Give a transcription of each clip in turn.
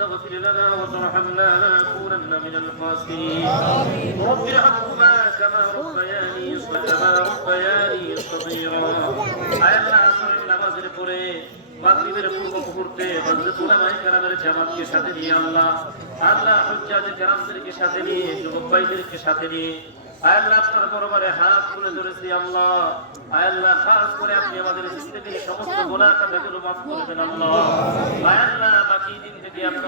تغفر لنا وترحمنا لنكونن من الخاسرين رب ارحمهما كما ربياني كما ربياني صغيرا আয়াল্লাহ আসরের নামাজের পরে মাগরিবের পূর্ব মুহূর্তে হযরত উলামায়ে কেরামের জামাতকে সাথে নিয়ে আল্লাহ আল্লাহ হুজ্জাজে কেরামদেরকে সাথে নিয়ে যুবক ভাইদেরকে সাথে নিয়ে আয়াল্লাহ আপনার দরবারে হাত তুলে ধরেছি আল্লাহ আয়াল্লাহ খাস করে আপনি আমাদের জিন্দগির সমস্ত গোলাহ কাটাগুলো মাফ করে দেন আল্লাহ আয়াল্লাহ বাকি দিন থেকে আল্লাহ।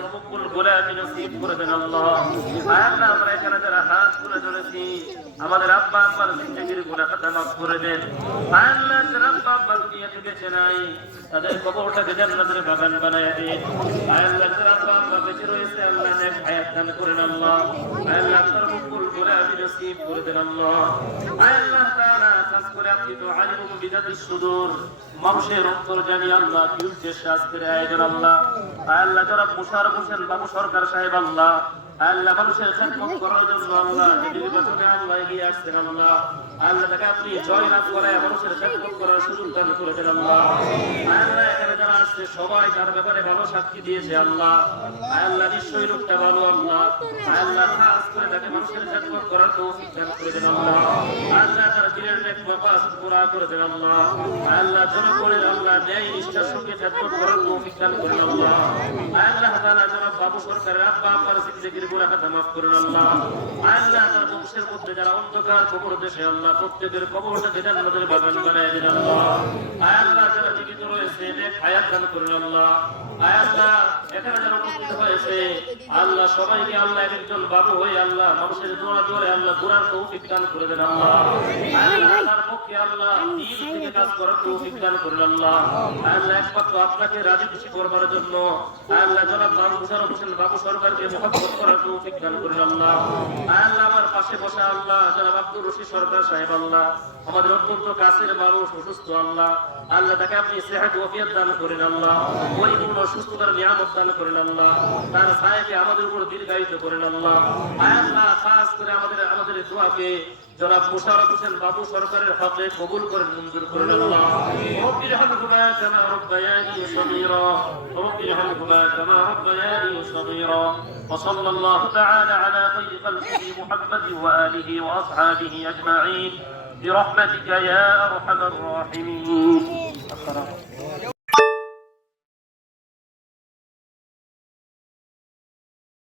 রয়েছে মানুষের অন্তর জানি আল্লাহ কি উদ্দেশ্যে আজকের আয়োজন আল্লাহ। আয়াল্লাহ যারা মুশার হোসেন বাবু সরকার সাহেব আল্লাহ। আল্লাহ মানুষের খেদমত করার জন্য আল্লাহ নির্বাচনে আল্লাহ এগিয়ে আসছেন আল্লাহ। আল্লাহ তাকে আপনি জয় লাভ করে মানুষের খেদমত করার সুযোগ দান করে আল্লাহ। আল্লাহ এখানে যারা আসছে সবাই তার ব্যাপারে ভালো সাক্ষী দিয়েছে আল্লাহ। আল্লাহ নিশ্চয়ই লোকটা ভালো আল্লাহ করে যারা অন্ধকার প্রত্যেকের কবরটাকে জান্নাতের বাগান বানায় যারা জীবিত রয়েছে আল্লাহ। আল্লাহ সবাইকে আল্লাহ একজন বাবু হয়ে আল্লাহ মানুষের দোয়া জোরে আল্লাহ কোরআন তৌফিক দান করে দেন আল্লাহ। আল্লাহ পাশে বসা আল্লাহ জনাব আব্দুর সরকার সাহেব আল্লাহ। আমাদের অত্যন্ত কাছের মানুষ, অসুস্থ আল্লাহ। আল্লাহ তাকে আপনি দান করেন আল্লাহ। পরিপূর্ণ সুস্থতার নিয়ামত দান করেন আল্লাহ তার সাহেবকে আমাদের উপর দীর্ঘায়িত করেন আল্লাহ আয় আল্লাহ খাস করে আমাদের আমাদের এই দোয়াকে জনাব মুশারফ হোসেন বাবু সরকারের হকে কবুল করেন মঞ্জুর করেন আল্লাহ রব্বি রহমহুমা কামা রব্বায়ানি সগীরা রব্বি রহমহুমা কামা রব্বায়ানি সগীরা وصلى الله تعالى على خير خلقه محمد وآله وأصحابه أجمعين برحمتك يا أرحم الراحمين